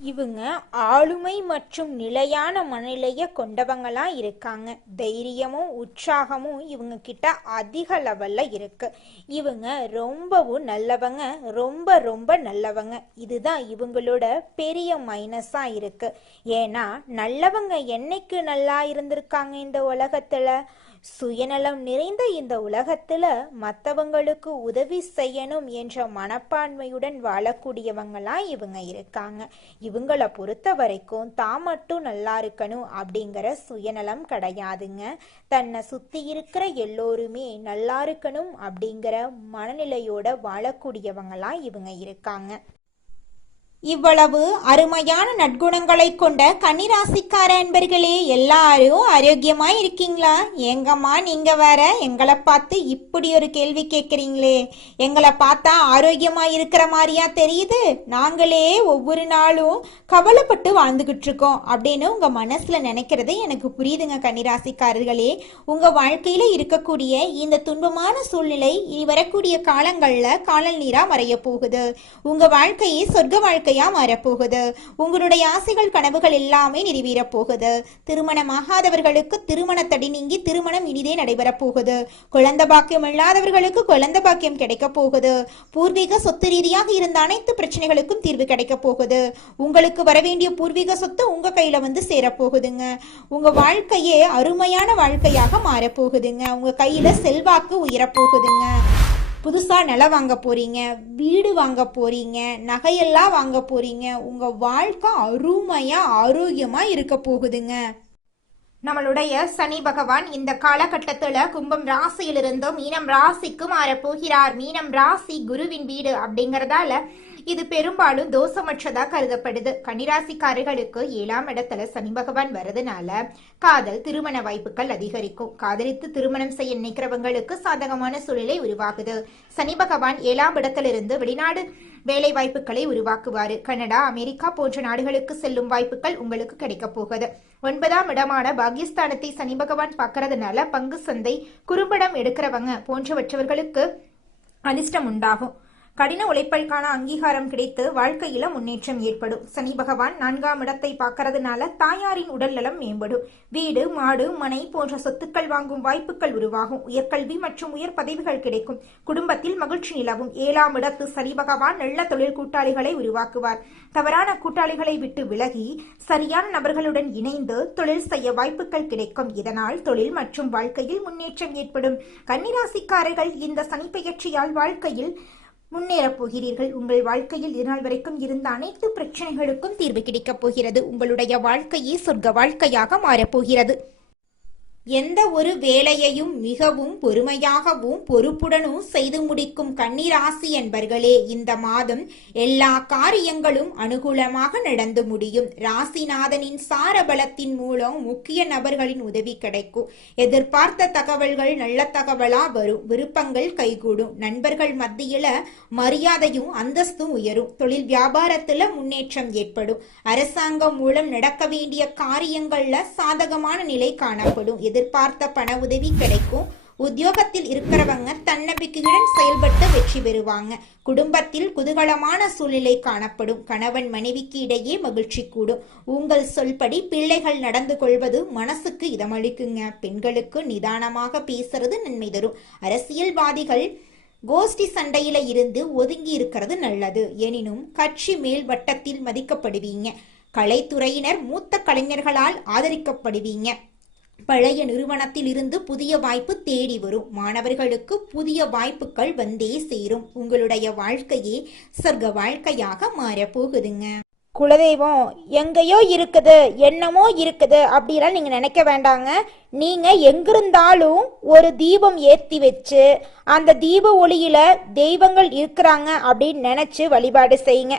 இவங்க ஆளுமை மற்றும் நிலையான மனநிலைய கொண்டவங்களாம் இருக்காங்க. தைரியமும் உற்சாகமும் இவங்க கிட்ட அதிக லெவல்ல இருக்கு. இவங்க ரொம்பவும் நல்லவங்க ரொம்ப ரொம்ப நல்லவங்க. இதுதான் இவங்களோட பெரிய மைனஸா இருக்கு. ஏன்னா நல்லவங்க என்னைக்கு நல்லா இருந்திருக்காங்க இந்த உலகத்துல? சுயநலம் நிறைந்த இந்த உலகத்துல மற்றவங்களுக்கு உதவி செய்யணும் என்ற மனப்பான்மையுடன் வாழக்கூடியவங்களாம் இவங்க இருக்காங்க. இவங்கள பொறுத்த வரைக்கும் தான் மட்டும் நல்லா இருக்கணும் அப்படிங்கிற சுயநலம் கிடையாதுங்க. தன்னை சுத்தி இருக்கிற எல்லோருமே நல்லா இருக்கணும் அப்படிங்கிற மனநிலையோட வாழக்கூடியவங்களாம் இவங்க இருக்காங்க. இவ்வளவு அருமையான நற்குணங்களை கொண்ட கன்னிராசிக்கார அன்பர்களே எல்லாரும் ஆரோக்கியமா இருக்கீங்களா எங்கம்மா நீங்க வேற எங்களை பார்த்து இப்படி ஒரு கேள்வி கேட்குறீங்களே. எங்களை பார்த்தா ஆரோக்கியமா இருக்கிற மாதிரியா தெரியுது? நாங்களே ஒவ்வொரு நாளும் கவலைப்பட்டு வாழ்ந்துகிட்டு இருக்கோம் அப்படின்னு உங்க மனசுல நினைக்கிறது எனக்கு புரியுதுங்க கன்னிராசிக்காரர்களே. உங்க வாழ்க்கையில இருக்கக்கூடிய இந்த துன்பமான சூழ்நிலை இனி வரக்கூடிய காலங்கள்ல காலல் நீரா மறைய போகுது. உங்க வாழ்க்கையை சொர்க்க வாழ்க்கை வாழ்க்கையா மாறப்போகுது. உங்களுடைய ஆசைகள் கனவுகள் எல்லாமே நிறைவேறப் போகுது திருமணமாகாதவர்களுக்கு திருமண தடி நீங்கி திருமணம் இனிதே நடைபெறப் போகுது குழந்தை பாக்கியம் இல்லாதவர்களுக்கு குழந்தை பாக்கியம் கிடைக்க போகுது. பூர்வீக சொத்து ரீதியாக இருந்த அனைத்து பிரச்சனைகளுக்கும் தீர்வு கிடைக்க போகுது. உங்களுக்கு வரவேண்டிய பூர்வீக சொத்து உங்க கையில வந்து சேரப்போகுதுங்க. உங்க வாழ்க்கையே அருமையான வாழ்க்கையாக மாறப்போகுதுங்க. உங்க கையில செல்வாக்கு உயரப்போகுதுங்க. புதுசாக நிலம் வாங்க போகிறீங்க வீடு வாங்க போகிறீங்க நகையெல்லாம் வாங்க போகிறீங்க உங்கள் வாழ்க்கை அருமையாக ஆரோக்கியமாக இருக்க போகுதுங்க. நம்மளுடைய சனி பகவான் இந்த காலகட்டத்துல கும்பம் ராசியிலிருந்து மீனம் ராசிக்கு மாறப் போகிறார் மீனம் ராசி குருவின் வீடு அப்படிங்கறதால இது பெரும்பாலும் தோஷமற்றதா கருதப்படுது. கன்னிராசிக்காரர்களுக்கு ஏழாம் இடத்துல சனி பகவான் வரதுனால காதல் திருமண வாய்ப்புகள் அதிகரிக்கும். காதலித்து திருமணம் செய்ய நினைக்கிறவங்களுக்கு சாதகமான சூழ்நிலை உருவாகுது. சனி பகவான் ஏழாம் இடத்திலிருந்து வெளிநாடு வேலை வாய்ப்புகளை உருவாக்குவாரு. கனடா அமெரிக்கா போன்ற நாடுகளுக்கு செல்லும் வாய்ப்புகள் உங்களுக்கு கிடைக்க போகுது. ஒன்பதாம் இடமான பாகிஸ்தானத்தை சனி பகவான் பார்க்கறதுனால பங்கு சந்தை குறும்படம் எடுக்கிறவங்க போன்றவற்றவர்களுக்கு அதிர்ஷ்டம் உண்டாகும். கடின உழைப்பைக்கான அங்கீகாரம் கிடைத்து வாழ்க்கையில முன்னேற்றம் ஏற்படும். சனி பகவான் நான்காம் இடத்தை பார்க்கறதுனால தாயாரின் உடல் நலம் மேம்படும். வீடு மாடு மனை போன்ற சொத்துக்கள் வாங்கும் வாய்ப்புகள் உருவாகும். உயர்கல்வி மற்றும் உயர் பதவிகள் கிடைக்கும். குடும்பத்தில் மகிழ்ச்சி நிலவும். ஏழாம் இடத்து சனி பகவான் நல்ல தொழில் கூட்டாளிகளை உருவாக்குவார். தவறான கூட்டாளிகளை விட்டு விலகி சரியான நபர்களுடன் இணைந்து தொழில் செய்ய வாய்ப்புகள் கிடைக்கும். இதனால் தொழில் மற்றும் வாழ்க்கையில் முன்னேற்றம் ஏற்படும். கன்னிராசிக்காரர்கள் இந்த சனி பெயர்ச்சியால் வாழ்க்கையில் முன்னேறப் போகிறீர்கள் உங்கள் வாழ்க்கையில் இதுநாள் வரைக்கும் இருந்த அனைத்து பிரச்சனைகளுக்கும் தீர்வு கிடைக்கப் போகிறது. உங்களுடைய வாழ்க்கையே சொர்க்க வாழ்க்கையாக மாறப்போகிறது எந்த ஒரு வேலையையும் மிகவும் பொறுமையாகவும் பொறுப்புடனும் செய்து முடிக்கும் கன்னிராசி என்பர்களே இந்த மாதம் எல்லா காரியங்களும் அனுகூலமாக நடந்து முடியும். ராசிநாதனின் சார பலத்தின் மூலம் முக்கிய நபர்களின் உதவி கிடைக்கும். எதிர்பார்த்த தகவல்கள் நல்ல தகவலா வரும். விருப்பங்கள் கைகூடும். நண்பர்கள் மத்தியில மரியாதையும் அந்தஸ்தும் உயரும். தொழில் வியாபாரத்துல முன்னேற்றம் ஏற்படும். அரசாங்கம் மூலம் நடக்க வேண்டிய காரியங்கள்ல சாதகமான நிலை காணப்படும். எதிர்பார்த்த பண உதவி கிடைக்கும். உத்தியோகத்தில் இருக்கிறவங்க தன்னம்பிக்கையுடன் செயல்பட்டு வெற்றி பெறுவாங்க. குடும்பத்தில் குதூகலமான சூழ்நிலை காணப்படும். கணவன் மனைவிக்கு இடையே மகிழ்ச்சி கூடும். உங்கள் சொல்படி பிள்ளைகள் நடந்து கொள்வது மனசுக்கு இதமளிக்குங்க. பெண்களுக்கு நிதானமாக பேசுறது நன்மை தரும். அரசியல்வாதிகள் கோஷ்டி சண்டையில இருந்து ஒதுங்கி இருக்கிறது நல்லது. எனினும் கட்சி மேல் வட்டத்தில் மதிக்கப்படுவீங்க. கலைத்துறையினர் மூத்த கலைஞர்களால் ஆதரிக்கப்படுவீங்க. பழைய நிறுவனத்தில் இருந்து புதிய வாய்ப்பு தேடி வரும். மாணவர்களுக்கு புதிய வாய்ப்புகள் வந்தே சேரும். உங்களுடைய வாழ்க்கையே சொர்க்க வாழ்க்கையாக மாறப்போகுதுங்க. குலதெய்வம் எங்கேயோ இருக்குது என்னமோ இருக்குது அப்படிலாம் நீங்கள் நினைக்க வேண்டாங்க. நீங்கள் எங்கிருந்தாலும் ஒரு தீபம் ஏற்றி வச்சு அந்த தீப ஒளியில் தெய்வங்கள் இருக்கிறாங்க அப்படின்னு நினச்சி வழிபாடு செய்யுங்க.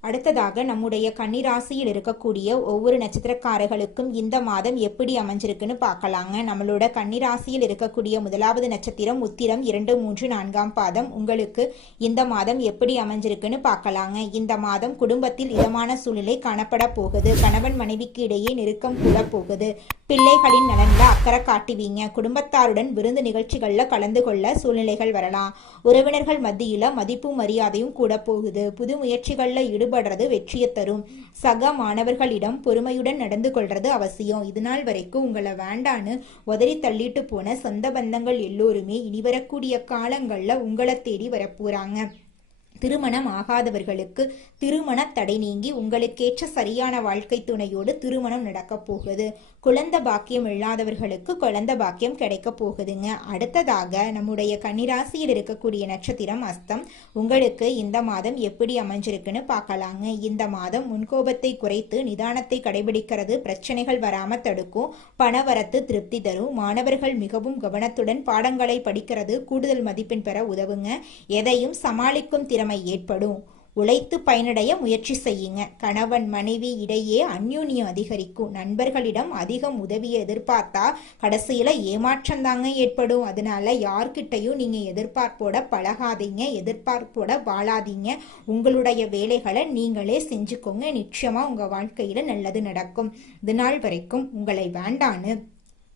அடுத்ததாக நம்முடைய கன்னிராசியில் இருக்கக்கூடிய ஒவ்வொரு நட்சத்திரக்காரர்களுக்கும் இந்த மாதம் எப்படி அமைஞ்சிருக்குன்னு பார்க்கலாங்க. நம்மளோட கன்னிராசியில் இருக்கக்கூடிய முதலாவது நட்சத்திரம் உத்திரம் இரண்டு மூன்று நான்காம் பாதம். உங்களுக்கு இந்த மாதம் எப்படி அமைஞ்சிருக்குன்னு பார்க்கலாங்க. இந்த மாதம் குடும்பத்தில் இதமான சூழ்நிலை காணப்பட போகுது. கணவன் மனைவிக்கு இடையே நெருக்கம் கூட போகுது. பிள்ளைகளின் நலன்ல அக்கறை காட்டுவீங்க. குடும்பத்தாருடன் விருந்து நிகழ்ச்சிகளில் கலந்து கொள்ள சூழ்நிலைகள் வரலாம். உறவினர்கள் மத்தியில் மதிப்பும் மரியாதையும் கூட போகுது. புது முயற்சிகளில் ஈடு ஈடுபடுறது வெற்றியை தரும். சக மாணவர்களிடம் பொறுமையுடன் நடந்து கொள்றது அவசியம். இது நாள் வரைக்கும் உங்களை வேண்டான்னு உதறி தள்ளிட்டு போன சொந்த பந்தங்கள் எல்லோருமே இனி வரக்கூடிய காலங்களில் உங்களை தேடி வரப்போறாங்க. திருமணம் ஆகாதவர்களுக்கு திருமண தடை நீங்கி உங்களுக்கேற்ற சரியான வாழ்க்கை துணையோடு திருமணம் நடக்கப் போகுது. குழந்தை பாக்கியம் இல்லாதவர்களுக்கு குழந்த பாக்கியம் கிடைக்க போகுதுங்க. அடுத்ததாக நம்முடைய கன்னிராசியில் இருக்கக்கூடிய நட்சத்திரம் அஸ்தம். உங்களுக்கு இந்த மாதம் எப்படி அமைஞ்சிருக்குன்னு பார்க்கலாங்க. இந்த மாதம் முன்கோபத்தை குறைத்து நிதானத்தை கடைபிடிக்கிறது பிரச்சனைகள் வராம தடுக்கும் பணவரத்து திருப்தி தரும் மாணவர்கள் மிகவும் கவனத்துடன் பாடங்களை படிக்கிறது கூடுதல் மதிப்பெண் பெற உதவுங்க. எதையும் சமாளிக்கும் திறமை ஏற்படும். உழைத்து பயனடைய முயற்சி செய்யுங்க. கணவன் மனைவி இடையே அந்யூன்யம் அதிகரிக்கும். நண்பர்களிடம் அதிகம் உதவியை எதிர்பார்த்தா கடைசியில ஏமாற்றம் தாங்க ஏற்படும். அதனால யார்கிட்டையும் நீங்க எதிர்பார்ப்போட பழகாதீங்க எதிர்பார்ப்போட வாழாதீங்க. உங்களுடைய வேலைகளை நீங்களே செஞ்சுக்கோங்க. நிச்சயமா உங்க வாழ்க்கையில நல்லது நடக்கும். இது நாள் வரைக்கும் உங்களை வேண்டான்னு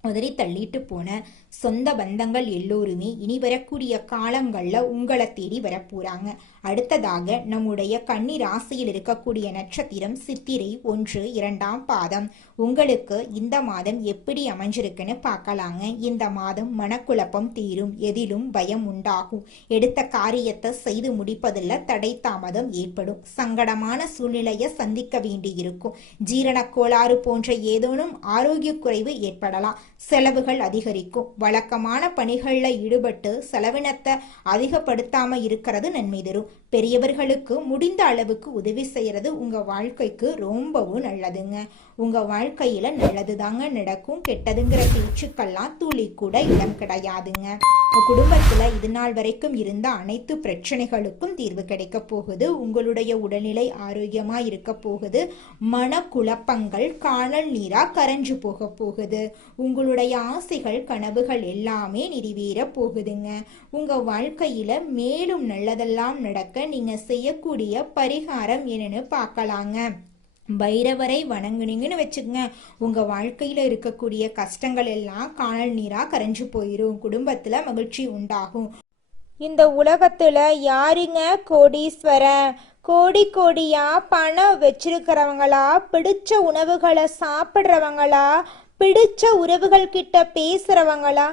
உதறி தள்ளிட்டு போன சொந்த பந்தங்கள் எல்லோருமே இனி வரக்கூடிய காலங்களில் உங்களை தேடி வரப்போறாங்க. அடுத்ததாக நம்முடைய கன்னி ராசியில் இருக்கக்கூடிய நட்சத்திரம் சித்திரை ஒன்று இரண்டாம் பாதம். உங்களுக்கு இந்த மாதம் எப்படி அமைஞ்சிருக்குன்னு பார்க்கலாங்க. இந்த மாதம் மனக்குழப்பம் தீரும் எதிலும் பயம் உண்டாகும். எடுத்த காரியத்தை செய்து முடிப்பதில் தடை தாமதம் ஏற்படும். சங்கடமான சூழ்நிலையை சந்திக்க வேண்டியிருக்கும். ஜீரண கோளாறு போன்ற ஏதேனும் ஆரோக்கிய குறைவு ஏற்படலாம். செலவுகள் அதிகரிக்கும். வழக்கமான பணிகளில் ஈடுபட்டு செலவினத்தை அதிகப்படுத்தாமல் இருக்கிறது நன்மை தரும். பெரியவர்களுக்கு முடிந்த அளவுக்கு உதவி செய்யறது உங்க வாழ்க்கைக்கு ரொம்பவும் நல்லதுங்க. உங்க வாழ்க்கையில நல்லது தாங்க நடக்கும். கெட்டதுங்கிற பேச்சுக்கெல்லாம் துளி கூட இடம் கிடையாதுங்க. உங்க குடும்பத்துல இது நாள் வரைக்கும் இருந்த அனைத்து பிரச்சனைகளுக்கும் தீர்வு கிடைக்க போகுது. உங்களுடைய உடல்நிலை ஆரோக்கியமா இருக்க போகுது. மன குழப்பங்கள் காணல் நீரா கரைஞ்சு போக போகுது. உங்களுடைய ஆசைகள் கனவுகள் எல்லாமே நிறைவேற போகுதுங்க. உங்க வாழ்க்கையில மேலும் நல்லதெல்லாம் நடக்க நீங்க செய்யக்கூடிய பரிகாரம் என்னன்னு பார்க்கலாங்க. பைரவரை வணங்குனீங்கன்னு வச்சுக்கோங்க. உங்க வாழ்க்கையில இருக்கக்கூடிய கஷ்டங்கள் எல்லாம் காணல் நீரா கரைஞ்சு போயிரும். குடும்பத்துல மகிழ்ச்சி உண்டாகும். இந்த உலகத்துல யாருங்க கோடீஸ்வரன்? கோடி கோடியா பணம் வச்சிருக்கிறவங்களா? பிடிச்ச உணவுகளை சாப்பிட்றவங்களா? பிடிச்ச உறவுகள் கிட்ட பேசுறவங்களா?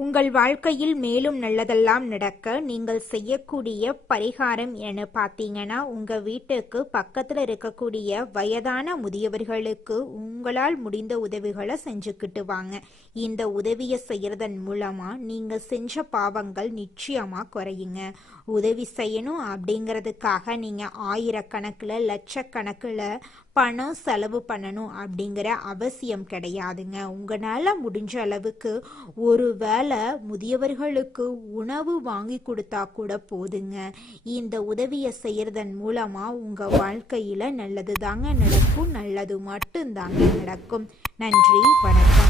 உங்கள் வாழ்க்கையில் மேலும் நல்லதெல்லாம் நடக்க நீங்கள் செய்யக்கூடிய பரிகாரம் என பார்த்தீங்கன்னா உங்கள் வீட்டுக்கு பக்கத்தில் இருக்கக்கூடிய வயதான முதியவர்களுக்கு உங்களால் முடிந்த உதவிகளை செஞ்சுக்கிட்டு வாங்க இந்த உதவியை செய்கிறதன் மூலமாக நீங்கள் செஞ்ச பாவங்கள் நிச்சயமாக குறையுங்க. உதவி செய்யணும் அப்படிங்கிறதுக்காக நீங்கள் ஆயிரக்கணக்கில் லட்சக்கணக்கில் பணம் செலவு பண்ணணும் அப்படிங்கிற அவசியம் கிடையாதுங்க. உங்களால் முடிஞ்ச அளவுக்கு ஒரு வேளை முதியவர்களுக்கு உணவு வாங்கி கொடுத்தா கூட போதுங்க. இந்த உதவியை செய்கிறதன் மூலமாக உங்கள் வாழ்க்கையில் நல்லது தாங்க நடக்கும் நல்லது மட்டும்தாங்க நடக்கும். நன்றி வணக்கம்.